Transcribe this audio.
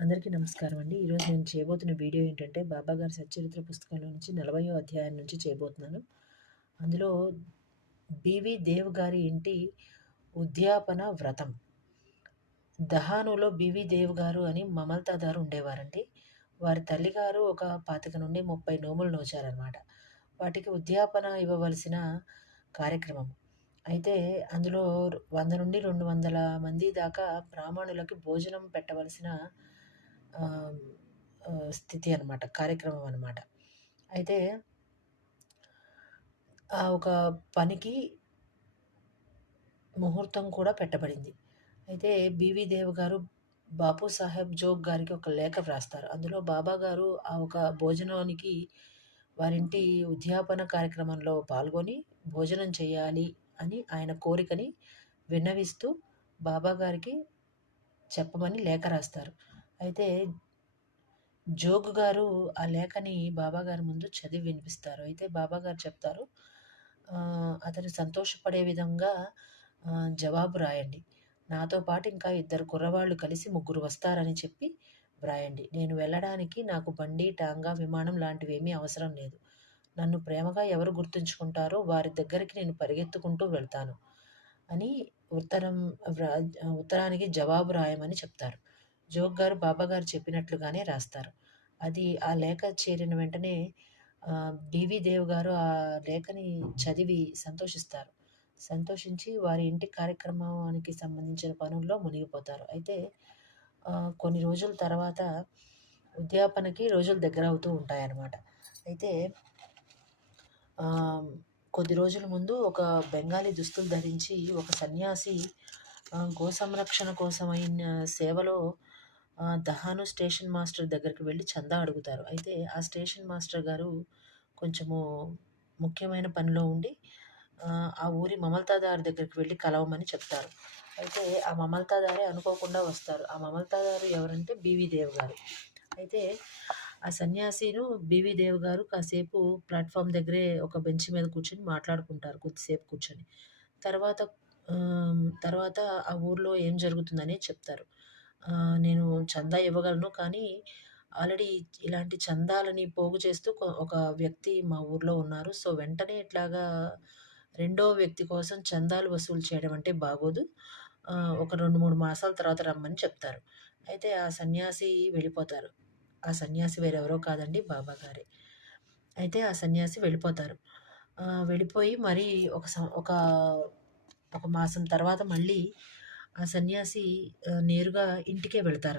అందరికీ నమస్కారం అండి. ఈరోజు నేను చేయబోతున్న వీడియో ఏంటంటే, బాబాగారి సచ్చరిత్ర పుస్తకంలో నుంచి 40వ అధ్యాయం నుంచి చేయబోతున్నాను. అందులో బివి దేవ్ గారి ఇంటి ఉద్యాపన వ్రతం. దహానులో బివి దేవ్ గారు అని మమల్తాదారు ఉండేవారండి. వారి తల్లిగారు ఒక 25 నుండి 30 నోములు నోచారనమాట. వాటికి ఉద్యాపన ఇవ్వవలసిన కార్యక్రమం. అయితే అందులో 100 నుండి 200 మంది దాకా బ్రాహ్మణులకి భోజనం పెట్టవలసిన ఆహ్, స్థితి అనమాట. కార్యక్రమం అనమాట. అయితే ఆ ఒక పనికి ముహూర్తం కూడా పెట్టబడింది. అయితే బివి దేవ్ గారు బాపు సాహెబ్ జోగ్ గారికి ఒక లేఖ వ్రాస్తారు. అందులో బాబా గారు ఆ ఒక భోజనానికి వారింటి ఉద్యాపన కార్యక్రమంలో పాల్గొని భోజనం చేయాలి అని ఆయన కోరికని విన్నవిస్తూ బాబా గారికి చెప్పమని లేఖ రాస్తారు. అయితే జోగ్ గారు ఆ లేఖని బాబాగారి ముందు చదివి వినిపిస్తారు. అయితే బాబాగారు చెప్తారు, అతను సంతోషపడే విధంగా జవాబు రాయండి. నాతో పాటు ఇంకా ఇద్దరు కుర్రవాళ్ళు కలిసి ముగ్గురు వస్తారని చెప్పి వ్రాయండి. నేను వెళ్ళడానికి నాకు బండి, టాంగా, విమానం లాంటివేమీ అవసరం లేదు. నన్ను ప్రేమగా ఎవరు గుర్తుంచుకుంటారో వారి దగ్గరికి నేను పరిగెత్తుకుంటూ వెళ్తాను అని ఉత్తరం వ్రా ఉత్తరానికి జవాబు రాయమని చెప్తారు. జోగ్ గారు బాబాగారు చెప్పినట్లుగానే రాస్తారు. అది ఆ లేఖ చేరిన వెంటనే డీవీ దేవ్ గారు ఆ లేఖని చదివి సంతోషిస్తారు. సంతోషించి వారి ఇంటి కార్యక్రమానికి సంబంధించిన పనుల్లో మునిగిపోతారు. అయితే కొన్ని రోజుల తర్వాత ఉద్యాపనకి రోజులు దగ్గరవుతూ ఉంటాయన్నమాట. అయితే కొద్ది రోజుల ముందు ఒక బెంగాలీ దుస్తులు ధరించి ఒక సన్యాసి గో సంరక్షణ కోసమైన సేవలో దహాను స్టేషన్ మాస్టర్ దగ్గరికి వెళ్ళి చందా అడుగుతారు. అయితే ఆ స్టేషన్ మాస్టర్ గారు కొంచెము ముఖ్యమైన పనిలో ఉండి ఆ ఊరి మమల్తాదారు దగ్గరికి వెళ్ళి కలవమని చెప్తారు. అయితే ఆ మమల్తాదారే అనుకోకుండా వస్తారు. ఆ మమల్తాదారు ఎవరంటే బివి దేవ్ గారు. అయితే ఆ సన్యాసిను బివి దేవ్ గారు కాసేపు ప్లాట్‌ఫార్మ్ దగ్గరే ఒక బెంచ్ మీద కూర్చొని మాట్లాడుకుంటారు కొద్దిసేపు కూర్చొని. తర్వాత తర్వాత ఆ ఊర్లో ఏం జరుగుతుందనేది చెప్తారు. నేను చందా ఇవ్వగలను, కానీ ఆల్రెడీ ఇలాంటి చందాలని పోగు చేస్తూ ఒక వ్యక్తి మా ఊర్లో ఉన్నారు. సో, వెంటనే ఇట్లాగా రెండో వ్యక్తి కోసం చందాలు వసూలు చేయడం అంటే బాగోదు. ఒక 2, 3 మాసాల తర్వాత రమ్మని చెప్తారు. అయితే ఆ సన్యాసి వెళ్ళిపోతారు. ఆ సన్యాసి వేరెవరో కాదండి, బాబాగారే. అయితే ఆ సన్యాసి వెళ్ళిపోతారు. వెళ్ళిపోయి మరి ఒక మాసం తర్వాత మళ్ళీ ఆ సన్యాసి నేరుగా ఇంటికే వెళ్తారు.